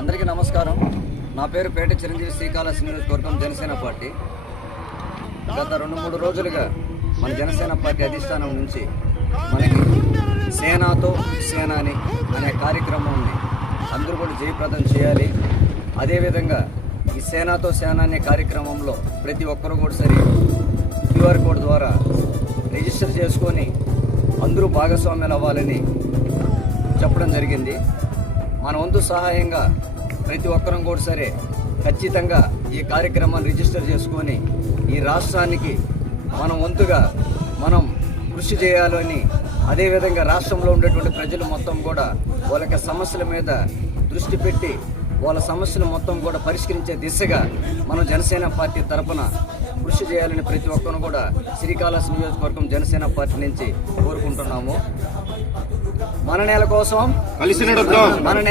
అందరికీ నమస్కారం. నా పేరు పేట చిరంజీవి శ్రీకాళహస్తి నియోజకవర్గం జనసేన పార్టీ. గత రెండు మూడు రోజులుగా మన జనసేన పార్టీ అధిష్టానం నుంచి మనకి సేనాతో సేనాని అనే కార్యక్రమాన్ని అందరూ కూడా జయప్రదం చేయాలి. అదేవిధంగా ఈ సేనాతో సేనా అనే కార్యక్రమంలో ప్రతి ఒక్కరూ కూడా సరే క్యూఆర్ కోడ్ ద్వారా రిజిస్టర్ చేసుకొని అందరూ భాగస్వామ్యాలు అవ్వాలని చెప్పడం జరిగింది. మన వంతు సహాయంగా ప్రతి ఒక్కరం కూడా సరే ఖచ్చితంగా ఈ కార్యక్రమాన్ని రిజిస్టర్ చేసుకొని ఈ రాష్ట్రానికి మనం వంతుగా మనం కృషి చేయాలని అదేవిధంగా రాష్ట్రంలో ఉండేటువంటి ప్రజలు మొత్తం కూడా వాళ్ళ సమస్యల మీద దృష్టి పెట్టి వాళ్ళ సమస్యలు మొత్తం కూడా పరిష్కరించే దిశగా మనం జనసేన పార్టీ తరపున కృషి చేయాలని ప్రతి ఒక్కరు కూడా శ్రీకాళహస్తి నియోజకవర్గం జనసేన పార్టీ నుంచి కోరుకుంటున్నాము. మన నేల కోసం కలిసి మన నేల